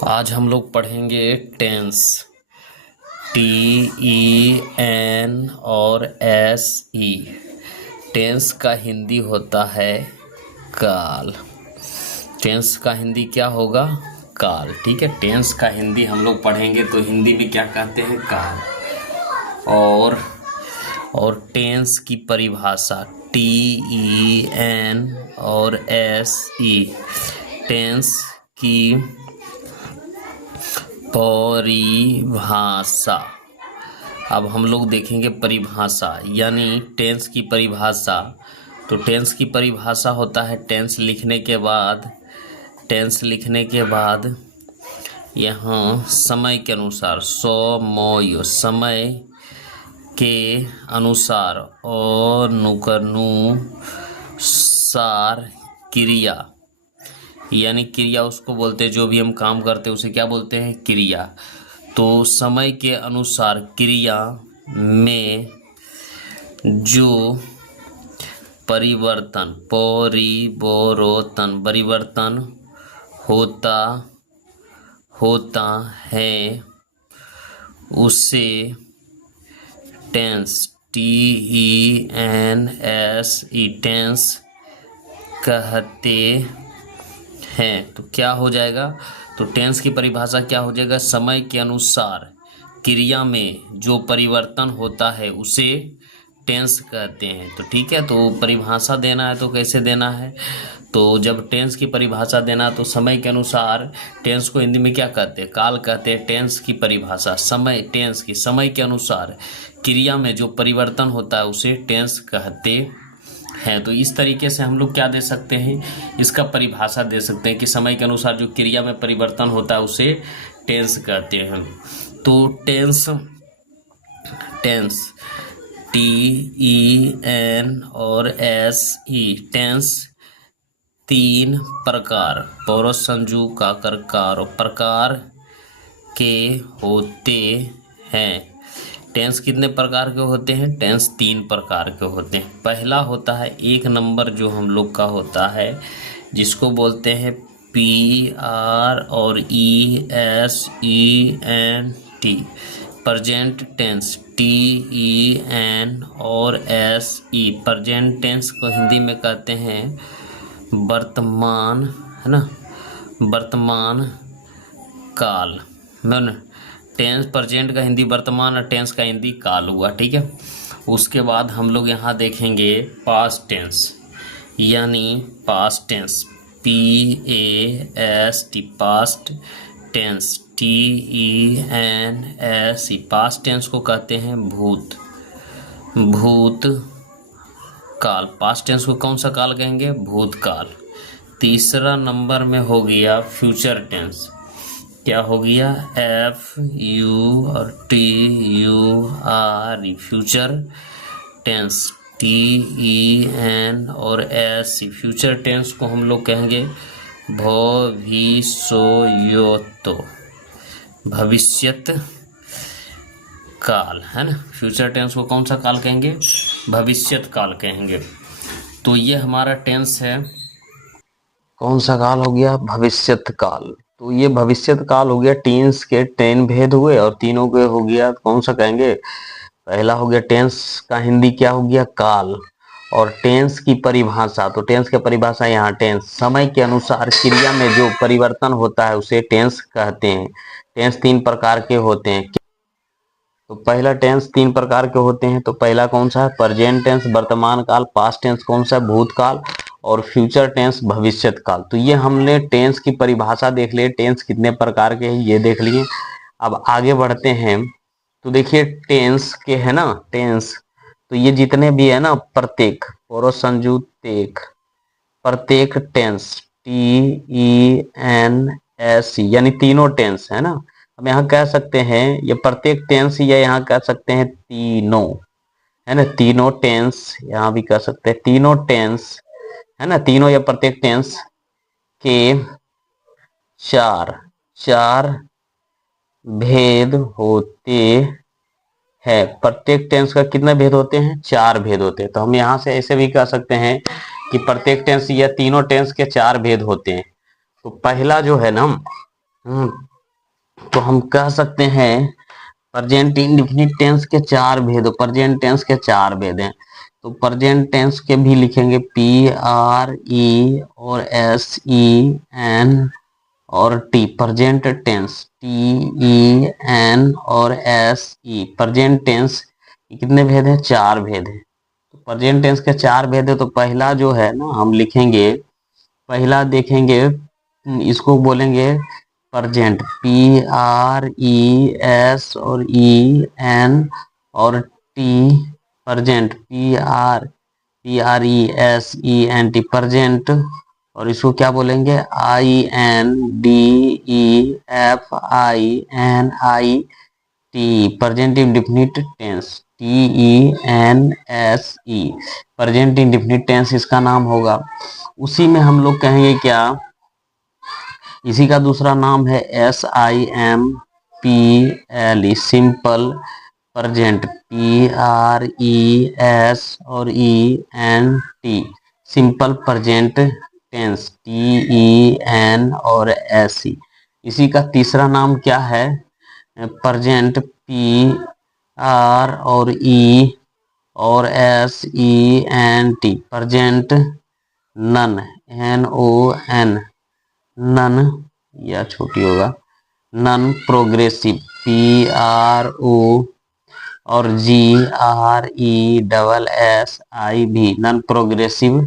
आज हम लोग पढ़ेंगे टेंस। TEN और SE। टेंस का हिंदी होता है काल। टेंस का हिंदी क्या होगा? काल। ठीक है, टेंस का हिंदी हम लोग पढ़ेंगे तो हिंदी में क्या कहते हैं? काल। और टेंस की परिभाषा TEN और SE। टेंस की परिभाषा। अब हम लोग देखेंगे परिभाषा, यानी टेंस की परिभाषा। तो टेंस की परिभाषा होता है टेंस लिखने के बाद यहाँ समय के अनुसार समय के अनुसार अनुसार क्रिया, यानी क्रिया उसको बोलते हैं, जो भी हम काम करते हैं उसे क्या बोलते हैं? क्रिया। तो समय के अनुसार क्रिया में जो परिवर्तन होता है उसे टेंस TENSE टेंस कहते हैं। तो क्या हो जाएगा? तो टेंस की परिभाषा क्या हो जाएगा? समय के अनुसार क्रिया में जो परिवर्तन होता है उसे टेंस कहते हैं। तो ठीक है, तो परिभाषा देना है तो कैसे देना है? तो जब टेंस की परिभाषा देना तो समय के अनुसार, टेंस को हिंदी में क्या कहते हैं? काल कहते हैं। टेंस की परिभाषा टेंस की समय के अनुसार क्रिया में जो परिवर्तन होता है उसे टेंस कहते हैं। तो इस तरीके से हम लोग क्या दे सकते हैं? इसका परिभाषा दे सकते हैं कि समय के अनुसार जो क्रिया में परिवर्तन होता है उसे टेंस कहते हैं। तो टेंस TEN और SE टेंस तीन प्रकार, पौरुष संजू का प्रकार के होते हैं। टेंस कितने प्रकार के होते हैं? टेंस तीन प्रकार के होते हैं। पहला होता है एक नंबर, जो हम लोग का होता है जिसको बोलते हैं PR और ESENT, प्रेजेंट टेंस। TEN और SE प्रेजेंट टेंस को हिंदी में कहते हैं वर्तमान, है ना, वर्तमान काल। टेंस प्रेजेंट का हिंदी वर्तमान और टेंस का हिंदी काल हुआ। ठीक है, उसके बाद हम लोग यहाँ देखेंगे पास्ट टेंस, यानी past tense PAST past tense. TENSE past tense को कहते हैं भूत काल। पास्ट टेंस को कौन सा काल कहेंगे? भूतकाल। तीसरा नंबर में हो गया फ्यूचर टेंस। क्या हो गया? FU और TUR फ्यूचर टेंस। TEN और SE फ्यूचर टेंस को हम लोग कहेंगे भविष्यत काल, है ना। फ्यूचर टेंस को कौन सा काल कहेंगे? भविष्यत काल कहेंगे। तो ये हमारा टेंस है, कौन सा काल हो गया? भविष्यत काल। तो ये भविष्यत काल हो गया। टेंस के 10 भेद हुए और तीनों के हो गया, कौन सा कहेंगे? पहला हो गया टेंस का हिंदी क्या हो गया? काल। और टेंस की परिभाषा, तो टेंस की परिभाषा यहाँ टेंस समय के अनुसार क्रिया में जो परिवर्तन होता है उसे टेंस कहते हैं। टेंस तीन प्रकार के होते हैं। तो पहला टेंस तीन प्रकार के होते हैं। तो पहला कौन सा है? प्रेजेंट टेंस वर्तमान काल। पास्ट टेंस कौन सा है? भूतकाल। और फ्यूचर टेंस भविष्यत काल। तो ये हमने टेंस की परिभाषा देख लिए, टेंस कितने प्रकार के हैं ये देख लिए। अब आगे बढ़ते हैं। तो देखिए टेंस के है ना, टेंस तो ये जितने भी है ना, प्रत्येक पौरुष संजू तेक, प्रत्येक टेंस TENSE यानी तीनों टेंस है ना। हम यहाँ कह सकते हैं ये प्रत्येक टेंस, या यहाँ कह सकते हैं तीनों, है ना, तीनों टेंस। यहाँ भी कह सकते हैं तीनों टेंस, है ना, तीनों या प्रत्येक टेंस के चार भेद होते हैं। प्रत्येक टेंस का कितने भेद होते हैं? 4 भेद होते हैं। तो हम यहाँ से ऐसे भी कह सकते हैं कि प्रत्येक टेंस या तीनों टेंस के 4 भेद होते हैं। तो पहला जो है ना, तो हम कह सकते हैं प्रेजेंट इंडेफिनिट टेंस के चार भेद, प्रेजेंट टेंस के चार भेद हैं। तो प्रेजेंट टेंस के भी लिखेंगे PRE और SEN और T, प्रेजेंट टेंस TEN और SE। प्रेजेंट टेंस कितने भेद हैं? चार भेद हैं। तो प्रेजेंट टेंस के चार भेद है। तो पहला जो है ना हम लिखेंगे, पहला देखेंगे, इसको बोलेंगे प्रेजेंट, PRES और EN और T, प्रेजेंट PRESENT प्रेजेंट। और इसको क्या बोलेंगे? INDEFINIT present indefinite tense, TENSE present indefinite tense इसका नाम होगा। उसी में हम लोग कहेंगे क्या, इसी का दूसरा नाम है SIMPLE सिंपल प्रेजेंट, PRES और ENT simple present tense, TEN और SE। इसी का तीसरा नाम क्या है? प्रेजेंट, PR और E और SENT present non, NON non, या छोटी होगा, नन प्रोग्रेसिव, PRO और GRESSIV non progressive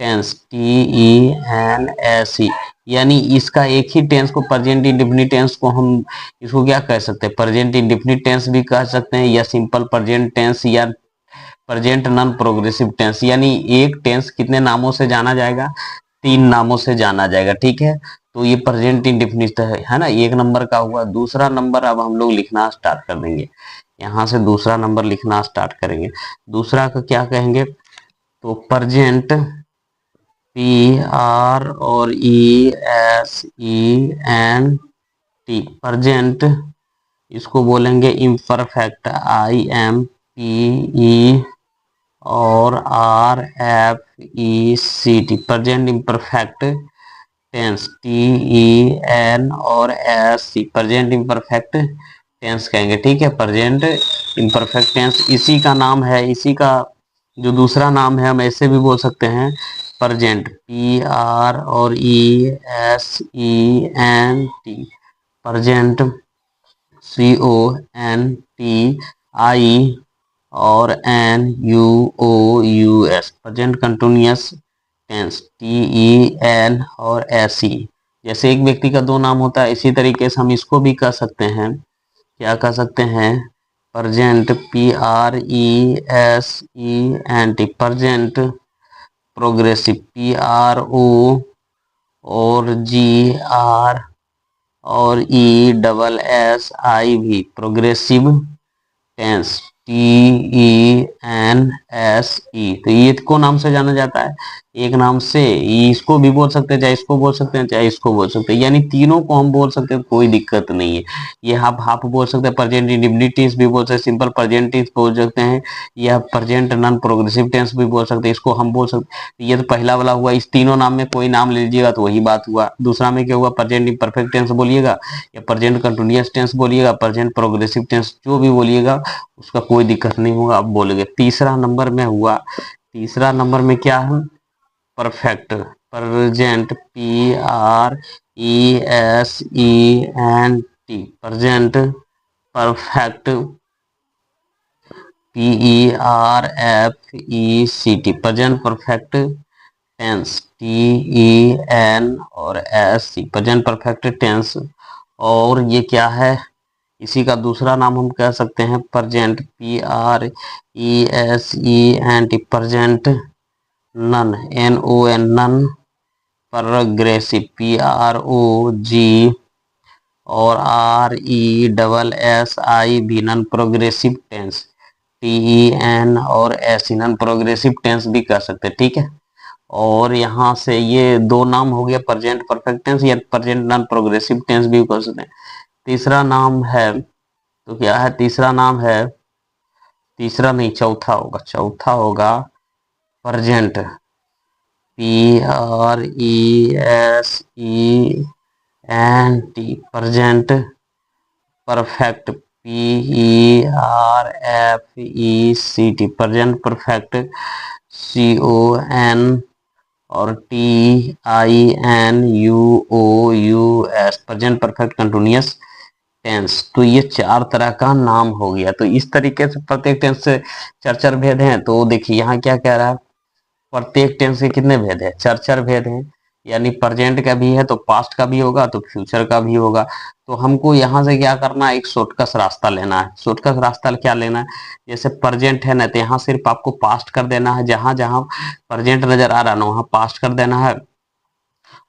tense, TENSE। यानी इसका एक ही टेंस को, प्रेजेंट इंडेफिनिट टेंस को हम इसको क्या कह सकते हैं? प्रेजेंट इंडेफिनिट टेंस भी कह सकते हैं, या सिंपल प्रेजेंट टेंस, या प्रेजेंट नॉन प्रोग्रेसिव टेंस। यानी एक टेंस कितने नामों से जाना जाएगा? तीन नामों से जाना जाएगा। ठीक है, तो ये प्रेजेंट इंडेफिनिट है ना, एक नंबर का हुआ। दूसरा नंबर अब हम लोग लिखना स्टार्ट कर देंगे, यहाँ से दूसरा नंबर लिखना स्टार्ट करेंगे। दूसरा का क्या कहेंगे? तो प्रेजेंट, PR और ESENT प्रेजेंट, इसको बोलेंगे इम्परफेक्ट, IMPE और RFECT present imperfect tense, TEN और SC प्रेजेंट इम्परफेक्ट टेंस कहेंगे। ठीक है, प्रेजेंट इम्परफेक्ट टेंस इसी का नाम है। इसी का जो दूसरा नाम है हम ऐसे भी बोल सकते हैं, प्रेजेंट, PR और ESENT प्रेजेंट, CONTI और NUOUS present continuous tense, TEN और SE। जैसे एक व्यक्ति का दो नाम होता है, इसी तरीके से हम इसको भी कह सकते हैं। क्या कह सकते हैं? Present, PRESENT present progressive, PRO और GR और ESSIV प्रोग्रेसिव टेंस, TENSE। तो ये को नाम से जाना जाता है, एक नाम से। इसको भी बोल सकते हैं, चाहे इसको बोल सकते हैं, चाहे इसको बोल सकते हैं, यानी तीनों को हम बोल सकते हैं, कोई दिक्कत नहीं है। ये आप हाफ बोल सकते हैं, प्रेजेंट इंडेफिनिट टेंस भी बोल सकते हैं, सिंपल प्रेजेंट टेंस बोल सकते हैं, या प्रेजेंट नॉन प्रोग्रेसिव टेंस भी बोल सकते हैं, इसको हम बोल सकते हैं। ये तो पहला वाला हुआ। इस तीनों नाम में कोई नाम ले लीजिएगा तो वही बात हुआ। दूसरा में क्या हुआ? प्रेजेंट इम्परफेक्ट टेंस बोलिएगा, या प्रेजेंट कंटिन्यूअस टेंस बोलिएगा, प्रेजेंट प्रोग्रेसिव टेंस, जो भी बोलिएगा उसका कोई दिक्कत नहीं होगा, आप बोलोगे। तीसरा नंबर में हुआ, तीसरा नंबर में क्या है? Perfect, present, PRESENT present perfect, PERFECT present perfect tense, TEN और SC प्रेजेंट परफेक्ट टेंस। और ये क्या है? इसी का दूसरा नाम हम कह सकते हैं present, PRESENT present non, NON non progressive, PROG और RESSIV non progressive tense, TEN और SC नन प्रोग्रेसिव टेंस भी कह सकते हैं। ठीक है, और यहाँ से ये दो नाम हो गया, प्रेजेंट परफेक्ट टेंस या प्रेजेंट नॉन प्रोग्रेसिव टेंस भी कह सकते हैं। तीसरा नाम है, तो क्या है तीसरा नाम? है तीसरा नहीं, चौथा होगा, चौथा होगा present, PRESENT N T present perfect PERFECT present perfect CON और TINUOUS present perfect continuous tense. तो ये चार तरह का नाम हो गया। तो इस तरीके से प्रत्येक टेंस से चार चार भेद हैं। तो देखिए यहाँ क्या कह रहा है, प्रत्येक टेंस के कितने भेद है, चार चार भेद हैं। यानी प्रेजेंट का भी है तो पास्ट का भी होगा तो फ्यूचर का भी होगा। तो हमको यहाँ से क्या करना है, एक शॉर्टकट रास्ता लेना है। शॉर्टकट रास्ता क्या लेना है, जैसे प्रेजेंट है ना तो यहाँ सिर्फ आपको पास्ट कर देना है, जहां जहां प्रेजेंट नजर आ रहा है ना वहां पास्ट कर देना है,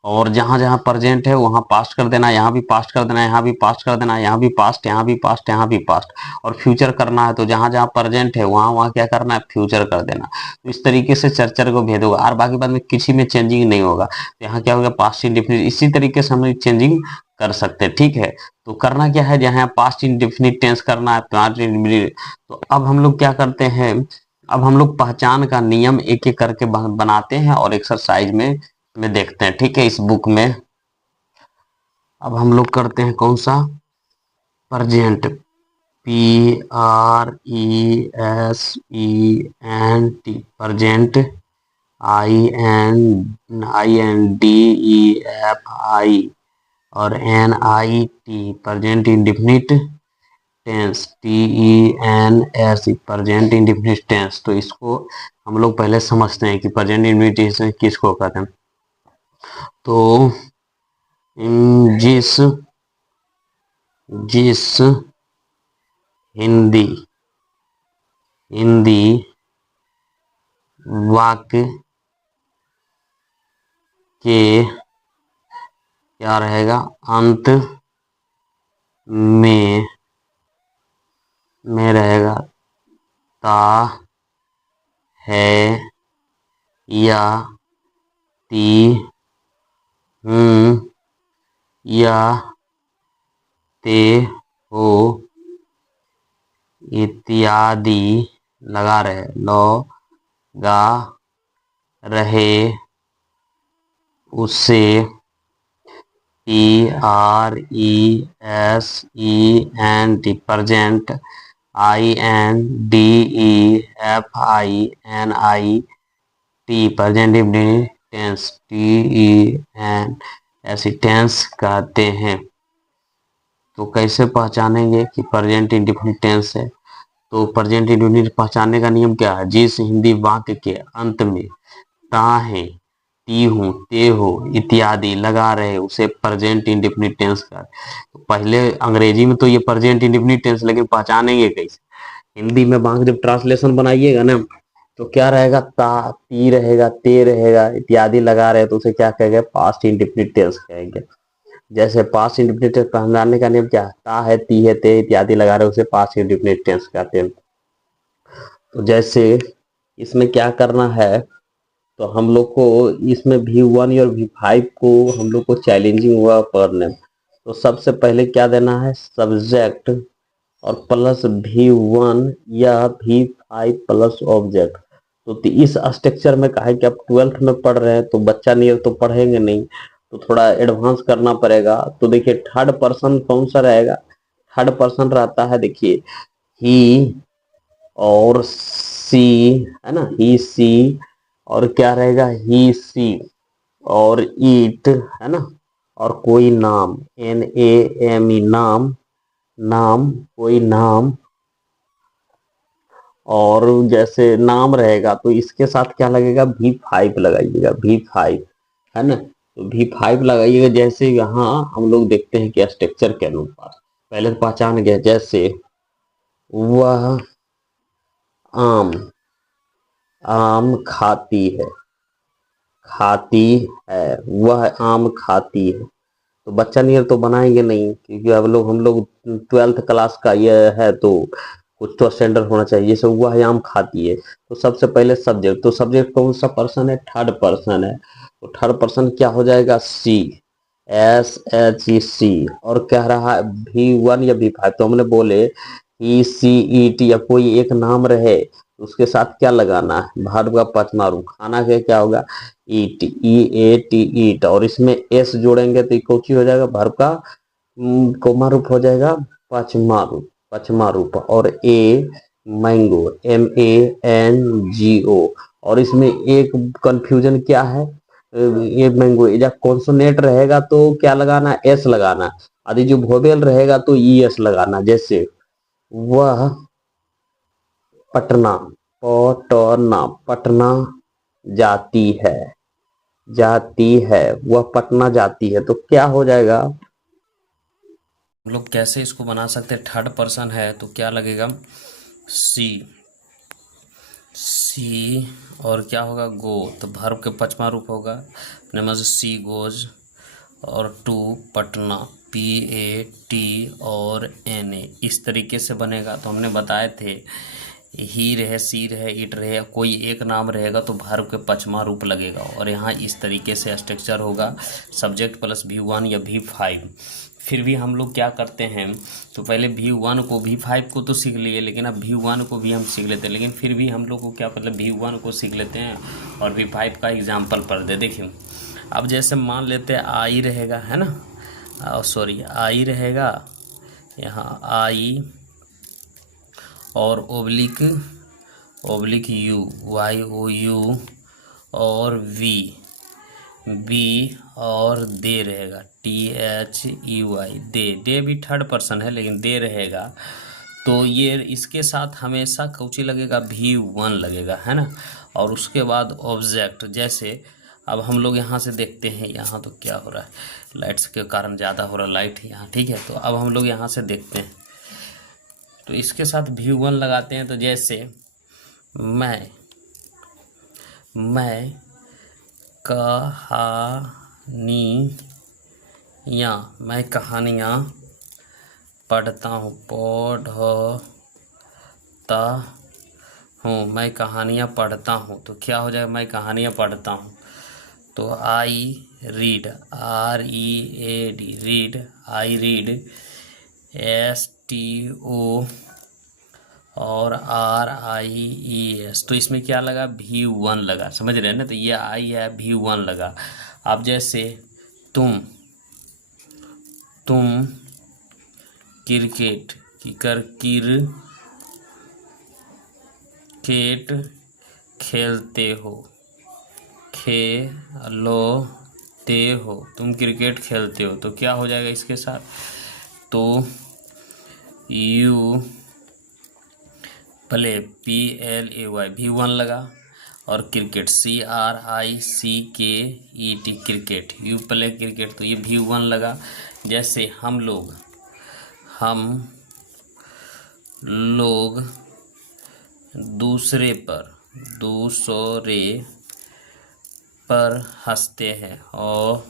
और जहां जहां प्रेजेंट है वहां पास्ट कर देना, यहाँ भी पास्ट कर देना, यहाँ भी पास्ट कर देना, यहाँ भी पास्ट, यहाँ भी पास्ट, यहाँ भी पास्ट। और फ्यूचर करना है तो जहां जहां प्रेजेंट है वहां वहां क्या करना है, फ्यूचर कर देना। तो इस तरीके से चर्चर को भेद होगा, और बाकी बाद में किसी में चेंजिंग नहीं होगा। तो यहाँ क्या होगा, पास्ट इंडेफिनिट। इसी तरीके से हम चेंजिंग कर सकते हैं। ठीक है, तो करना क्या है, जहाँ पास्ट इंडेफिनिट टेंस करना है, पास्ट इंडेफिनिट। तो अब हम लोग क्या करते हैं, अब हम लोग पहचान का नियम एक एक करके बनाते हैं और एक्सरसाइज में देखते हैं। ठीक है, इस बुक में अब हम लोग करते हैं कौन सा, प्रेजेंट PRESENT प्रेजेंट INDEFI और NIT present indefinite tense TENS present indefinite tense. तो इसको हम लोग पहले समझते हैं कि प्रेजेंट इंडेफिनिट टेंस किसको कहते हैं। तो जिस जिस हिंदी वाक्य के क्या रहेगा, अंत में रहेगा ता, है, या, ती, हूँ, या, ते, हो इत्यादि लगा रहे, गा रहे उसे PRESENT present INDEFINIT present indefinite tense TENS tense कहते हैं। तो कैसे पहचानेंगे कि प्रेजेंट इंडेफिनिट टेंस है, तो प्रेजेंट इंडेफिनिट पहचानने का नियम क्या है, जिस हिंदी वाक्य के अंत में ता है, ती हूँ, ते हो इत्यादि लगा रहे उसे प्रेजेंट इंडेफिनिट टेंस का। तो पहले अंग्रेजी में तो ये प्रेजेंट इंडेफिनिट टेंस, लेकिन पहचानेंगे कैसे, हिंदी में वाक्य जब ट्रांसलेशन बनाइएगा ना तो क्या रहेगा, ता, ती रहेगा, ते रहेगा, इत्यादि लगा रहे तो उसे क्या कहेंगे, पास्ट इंडेफिनिट टेंस कहेंगे। जैसे पास्ट इंडेफिनिट टेंस पहचानने का नियम क्या है, ता है, ती है, ते इत्यादि लगा रहे उसे पास्ट इंडेफिनिट टेंस कहते हैं। तो जैसे इसमें क्या करना है, तो हम लोग को इसमें V1 और V5 को हम लोग को चैलेंजिंग हुआ पढ़ने। तो सबसे पहले क्या देना है, सब्जेक्ट और प्लस V1 या V5 प्लस ऑब्जेक्ट। तो इस स्ट्रक्चर में कहा है कि आप 12th में पढ़ रहे हैं तो बच्चा नहीं तो पढ़ेंगे नहीं, तो थोड़ा एडवांस करना पड़ेगा। तो देखिए थर्ड पर्सन कौन सा रहेगा, थर्ड पर्सन रहता है, देखिए ही और सी, है ना, ही सी, और क्या रहेगा, ही सी, और ईट, है ना, और कोई नाम, NAME नाम, कोई नाम। और जैसे नाम रहेगा तो इसके साथ क्या लगेगा, V5 लगाइएगा, V5, है ना। तो V5 लगाइएगा। जैसे यहाँ हम लोग देखते हैं कि स्ट्रक्चर के अनुसार पहले तो पहचान गया, जैसे वह आम खाती है, वह आम खाती है। तो बच्चा नहीं तो बनाएंगे नहीं, क्योंकि हम लोग 12th क्लास का ये है तो कुछ तो स्टैंडर्ड होना चाहिए। जैसे वह आम खाती है तो सबसे पहले सब्जेक्ट, तो सब्जेक्ट कौन सा पर्सन है, थर्ड पर्सन है। तो थर्ड पर्सन क्या हो जाएगा, SHEC। और कह रहा है V1 या V5, तो हमने बोले ECET या कोई एक नाम रहे तो उसके साथ क्या लगाना है, वर्ब का पांचवा रूप, खाना के क्या होगा, ईट, EAT ईट, और इसमें एस जोड़ेंगे तो कौची हो जाएगा, वर्ब का कोमा रूप हो जाएगा पांचवा रूप, और ए मैंगो, MANGO, और इसमें एक कंफ्यूजन क्या है, ये मैंगो जब कॉन्सोनेंट रहेगा तो क्या लगाना, एस लगाना, यदि जो वोवेल रहेगा तो ES लगाना। जैसे वह पटना, पटना जाती है, वह पटना जाती है, तो क्या हो जाएगा, हम लोग कैसे इसको बना सकते हैं, थर्ड पर्सन है तो क्या लगेगा, सी, और क्या होगा, गो, तो वर्ब के पांचवा रूप होगा अपने में से सी गोज, और टू पटना, PAT और NA, इस तरीके से बनेगा। तो हमने बताए थे ही रहे, सी रहे, इट रहे, कोई एक नाम रहेगा तो वर्ब के पांचवा रूप लगेगा, और यहाँ इस तरीके से स्ट्रक्चर होगा, सब्जेक्ट प्लस V1 या V5। फिर भी हम लोग क्या करते हैं, तो पहले V1 को, V5 को तो सीख लिए, लेकिन अब V1 को भी हम सीख लेते हैं, लेकिन फिर भी हम लोग को क्या मतलब V1 को सीख लेते हैं और V5 का एग्जाम्पल पढ़ दे। देखिए अब जैसे मान लेते हैं आई रहेगा, है ना, सॉरी आई रहेगा यहाँ, आई और ओब्लिक यू, YOU, और बी और दे रहेगा, THEY, दे भी थर्ड पर्सन है लेकिन दे रहेगा, तो ये इसके साथ हमेशा कौची लगेगा, V1 लगेगा, है ना। और उसके बाद ऑब्जेक्ट, जैसे अब हम लोग यहाँ से देखते हैं, यहाँ तो क्या हो रहा है, लाइट्स के कारण ज़्यादा हो रहा है लाइट यहाँ, ठीक है। तो अब हम लोग यहाँ से देखते हैं, तो इसके साथ V1 लगाते हैं, तो जैसे मैं कहानियाँ पढ़ता हूँ, तो क्या हो जाएगा, मैं कहानियाँ पढ़ता हूँ, तो I read, READ, read, I read, STO और RIES, तो इसमें क्या लगा, V1 लगा, समझ रहे हैं ना। तो ये आई है, V1 लगा। अब जैसे तुम क्रिकेट खेलते हो, तुम क्रिकेट खेलते हो, तो क्या हो जाएगा इसके साथ, तो यू प्ले, PLAY, V1 लगा, और cricket, CRICKET, cricket, you play cricket, तो ये V1 लगा। जैसे हम लोग दूसरे पर हंसते हैं और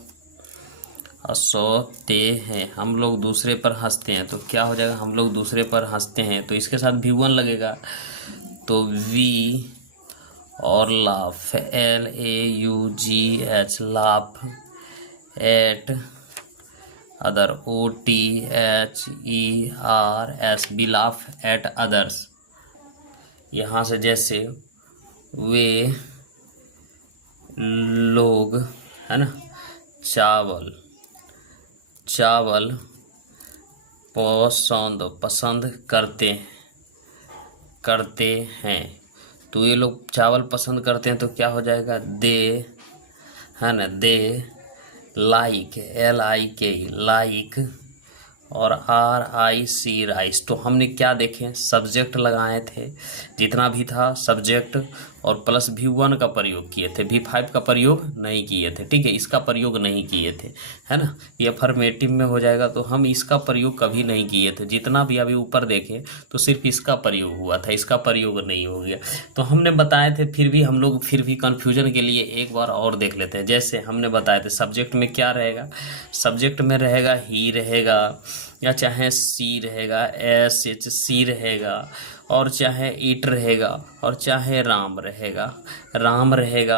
सोते हैं, हम लोग दूसरे पर हंसते हैं, तो क्या हो जाएगा, हम लोग दूसरे पर हंसते हैं, तो इसके साथ V1 लगेगा, तो V और laugh, LAUGH, laugh, eight other, OTHERS, B laugh at others. यहाँ से जैसे वे लोग, है ना, चावल पसंद करते हैं, तो ये लोग चावल पसंद करते हैं, तो क्या हो जाएगा, दे, है ना, दे लाइक, LIK, लाइक, और RIC, राइस। तो हमने क्या देखे, सब्जेक्ट लगाए थे, जितना भी था सब्जेक्ट, और प्लस V1 का प्रयोग किए थे, V5 का प्रयोग नहीं किए थे, ठीक है, इसका प्रयोग नहीं किए थे, है ना। ये अफर्मेटिव में हो जाएगा, तो हम इसका प्रयोग कभी नहीं किए थे, जितना भी अभी ऊपर देखे तो सिर्फ इसका प्रयोग हुआ था, इसका प्रयोग नहीं हो गया। तो हमने बताए थे, फिर भी हम लोग फिर भी कन्फ्यूजन के लिए एक बार और देख लेते हैं। जैसे हमने बताए थे सब्जेक्ट में क्या रहेगा, सब्जेक्ट में रहेगा ही रहेगा, या चाहे सी रहेगा, SHC रहेगा, और चाहे ईट रहेगा, और चाहे राम रहेगा,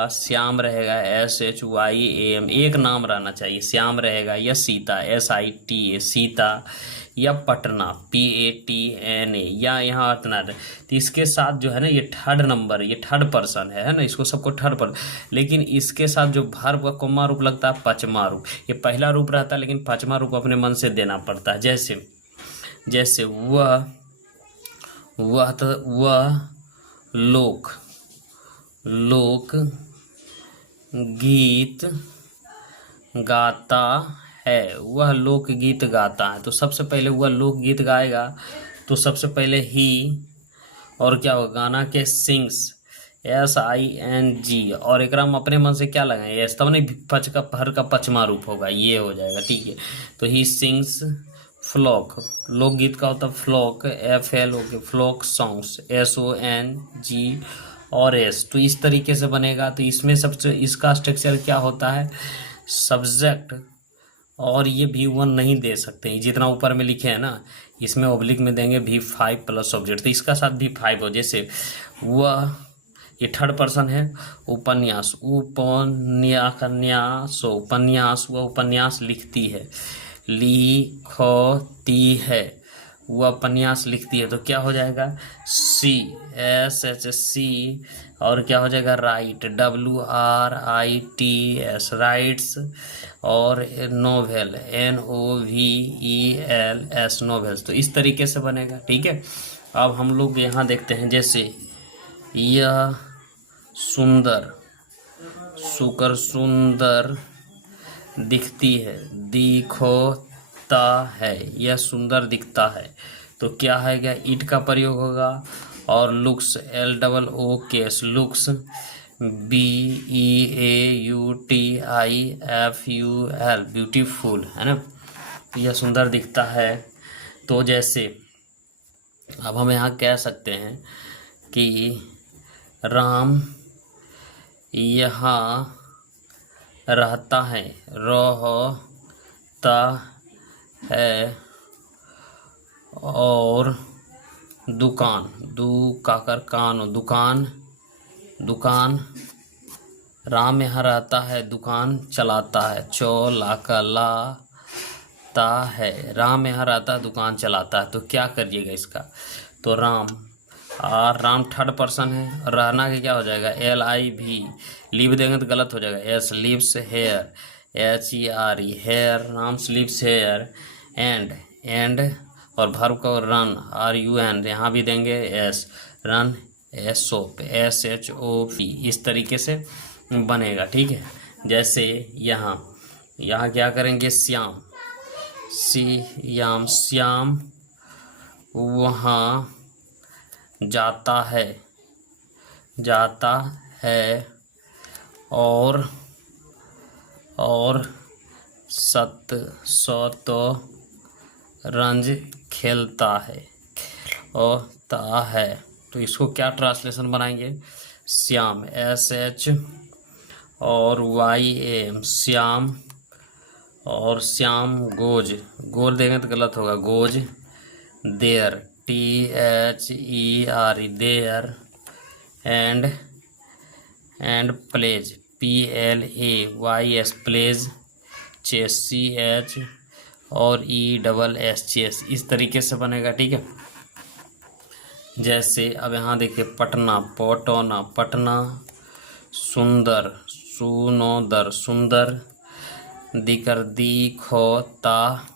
श्याम रहेगा, SHYAM, एक नाम रहना चाहिए, श्याम रहेगा, या सीता, SITA, सीता, या पटना PATNA या यहाँ अतना, तो इसके साथ जो है ना ये थर्ड नंबर, ये थर्ड पर्सन है ना, इसको सबको थर्ड पर, लेकिन इसके साथ जो वर्ब का कोमा रूप लगता है पांचवा रूप, ये पहला रूप रहता है लेकिन पांचवा रूप अपने मन से देना पड़ता है। जैसे जैसे वह लोक गीत गाता है, वह लोकगीत गाता है। तो सबसे पहले वह लोकगीत गाएगा तो सबसे पहले ही, और क्या होगा गाना के सिंग्स SING, और एक हम अपने मन से क्या लगाएं एस, तब नहीं पच का हर का पचमा रूप होगा, ये हो जाएगा। ठीक है, तो ही सिंग्स फ्लॉक, लोकगीत का होता है flock FLOK, flock songs SONG और S। तो इस तरीके से बनेगा। तो इसमें सबसे इसका स्ट्रक्चर क्या होता है, सब्जेक्ट, और ये V1 नहीं दे सकते, जितना ऊपर में लिखे हैं ना इसमें ओब्लिक में देंगे V5 प्लस ऑब्जेक्ट, तो इसका साथ V5 हो। जैसे वह, ये थर्ड पर्सन है, उपन्यास उपन्यास, वह उपन्यास लिखती है, लिखती है, वह उपन्यास लिखती है। तो क्या हो जाएगा CSHC, और क्या हो जाएगा राइट WRITS, राइट्स, और नोवेल NOVELS, नोवेल्स। तो इस तरीके से बनेगा। ठीक है, अब हम लोग यहाँ देखते हैं, जैसे यह सुंदर सुंदर दिखती है, दिखता है, यह सुंदर दिखता है। तो क्या है क्या इट का प्रयोग होगा, और looks LOOKS, looks BEAUTIFUL, beautiful, है ना, तो यह सुंदर दिखता है। तो जैसे अब हम यहाँ कह सकते हैं कि राम यहाँ रहता है, रहता है, और दुकान दुकान, राम यहाँ रहता है, दुकान चलाता है, लाता है, राम यहाँ रहता है, दुकान चलाता है। तो क्या करिएगा इसका, तो राम थर्ड पर्सन है, रहना के क्या हो जाएगा LIV, लीव देंगे तो गलत हो जाएगा S, lives here HERE, here, Ram lives here, and और वर्ब को रन RUN, यहाँ भी देंगे S, रन SHOP, इस तरीके से बनेगा। ठीक है, जैसे यहाँ क्या करेंगे श्याम वहाँ जाता है, और शतरंज खेलता है। तो इसको क्या ट्रांसलेशन बनाएंगे, श्याम SH और YAM, श्याम, और श्याम गोज देंगे तो गलत होगा, goes there THERE, there, and plays PLAYS, plays, chess CH और ESS, चेस, इस तरीके से बनेगा। ठीक है, जैसे अब यहाँ देखिए पटना, सुंदर दिखता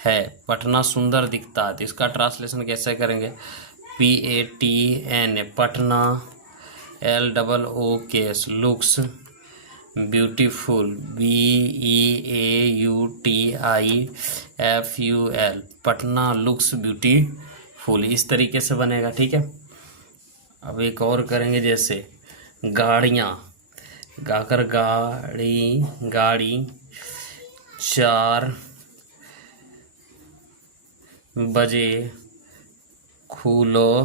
है, पटना सुंदर दिखता है। तो इसका ट्रांसलेशन कैसे करेंगे, PATNA, Patna, LOOKS, looks beautiful, BEAUTIFUL, Patna looks beautiful, इस तरीके से बनेगा। ठीक है, अब एक और करेंगे, जैसे गाड़ियाँ गाकर गाड़ी 4 बजे खुलती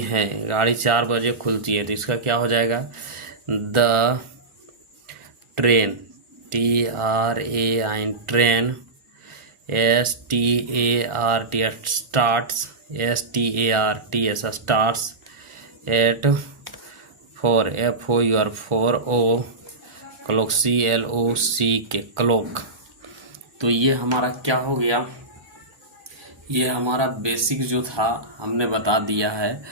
है, गाड़ी 4 बजे खुलती है। तो इसका क्या हो जाएगा, the train TRAIN, train START, starts at 4 FOUR 4 o'clock, CLOCK, clock. तो ये हमारा क्या हो गया, ये हमारा बेसिक जो था हमने बता दिया है।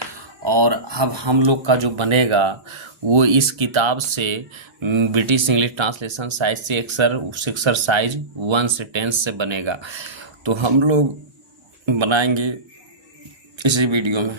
और अब हम लोग का जो बनेगा वो इस किताब से ब्रिटिश इंग्लिश ट्रांसलेशन साइज से एक्सरसाइज 1 से 10 से बनेगा। तो हम लोग बनाएंगे इसी वीडियो में।